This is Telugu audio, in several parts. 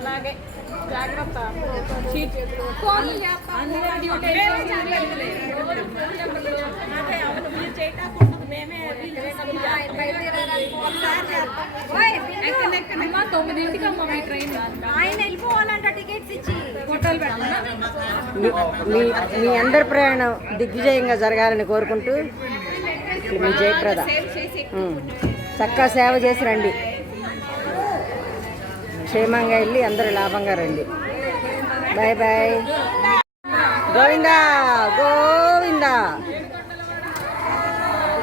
అలాగే జాగ్రత్త ఆయన వెళ్ళిపోవాలంట టికెట్స్ ఇచ్చి హోటల్ మీ అందరి ప్రయాణం దిగ్విజయంగా జరగాలని కోరుకుంటూ మీ జయప్రద చక్కగా సేవ చేసి రండి. క్షేమంగా వెళ్ళి అందరూ లాభంగా రండి. Bye bye. Govinda Govinda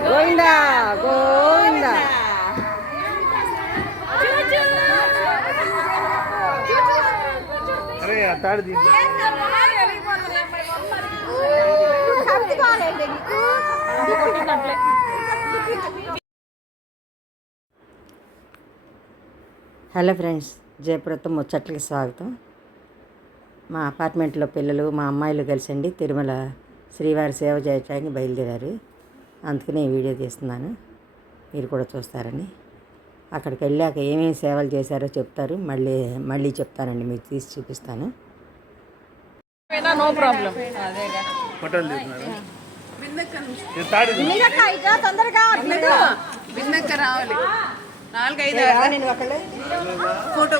Govinda Govinda. Hello friends, జయపురతో ముచ్చట్లకి స్వాగతం. మా అపార్ట్మెంట్లో పిల్లలు మా అమ్మాయిలు కలిసండి తిరుమల శ్రీవారి సేవ చేయడానికి బయలుదేరారు. అందుకనే ఈ వీడియో తీస్తున్నాను, మీరు కూడా చూస్తారని. అక్కడికి వెళ్ళాక ఏమేమి సేవలు చేశారో చెప్తారు, మళ్ళీ చెప్తానండి, మీకు తీసి చూపిస్తాను. No problem. తొందరగా రావాలి. 4-5 ఫోటో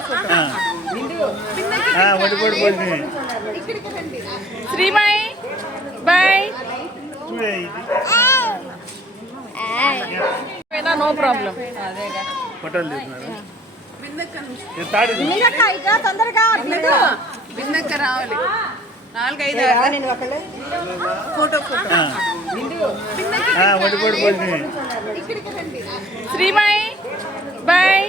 శ్రీమాయి బాయ్. No problem. తొందరగా రావాలి. 4-5 ఫోటో శ్రీమాయి బాయ్.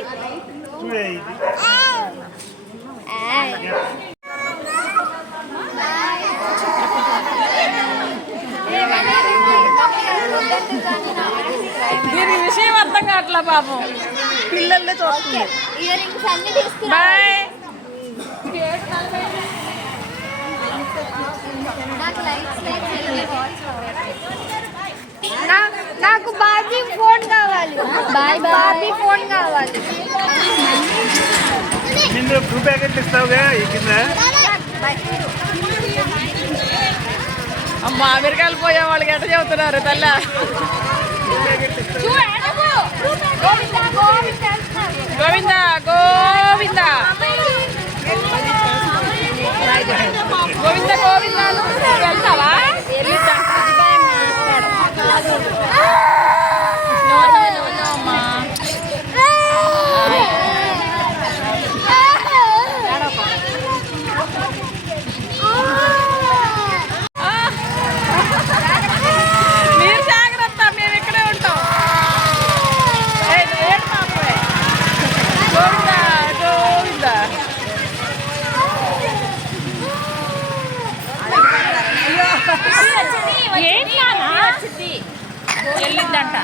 దీని విషయం అర్థం కావట్లా పాపం, పిల్లల్ని చూస్తుంది. బాయ్. నాకు బాబీ ఫోన్ కావాలి. బాబీ ఫోన్ కావాలి. మామిరికాయలు పోయే వాళ్ళకి ఎట్ట చెబుతున్నారు తల్ల. గోవిందా గోవిందా గోవిందా గోవిందా. వెళ్తావా? మీరు జాగ్రత్త, మేము ఇక్కడే ఉంటాం. గోవిందా గోవిందా. వెళ్ళిందంట.